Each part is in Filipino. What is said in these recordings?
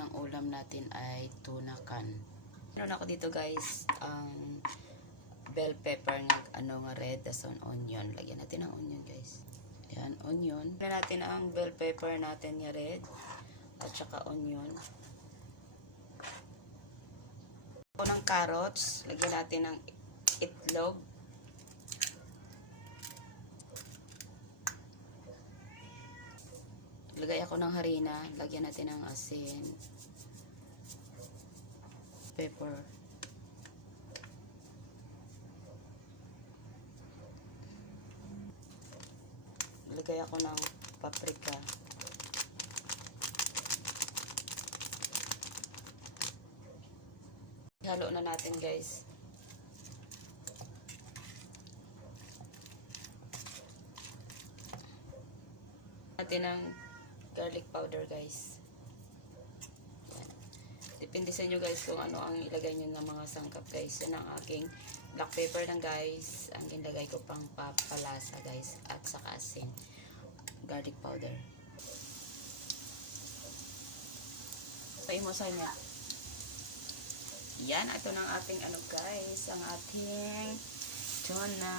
naman ang ulam natin ay tuna can. Meron ako dito guys, ang bell pepper nga red, tas onion. Lagyan natin ang onion guys. Yan, onion. Lagyan natin ang bell pepper natin nga red, at saka onion. Ako ng carrots, lagyan natin ng itlog. Lagay ako ng harina, lagyan natin ng asin, pepper, lagay ako ng paprika, halo na natin guys. Natin ng garlic powder guys. Yan. Depende sa inyo guys kung ano ang ilagay nyo ng mga sangkap guys. Yan ang aking black pepper lang guys. Ang ilagay ko pang papalasa guys. At saka asin. Garlic powder. Paimusan niya. Yan. Ito ng ating ano guys. Ang ating tuna.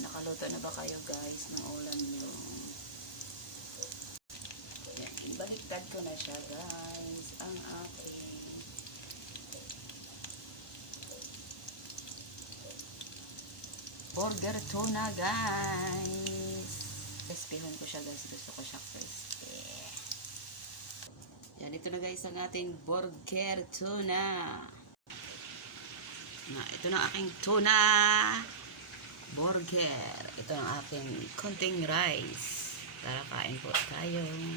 Nakaluto na ba kayo guys ng ulam nyo? Yan, baliktad ko na siya guys. Ang aking burger tuna guys. Crispyhon ko siya guys. Gusto ko siya crispy. Yan, ito na guys ang ating burger tuna. Ito na aking tuna burger. Ito ang aking konting rice. Tara, kain po tayo.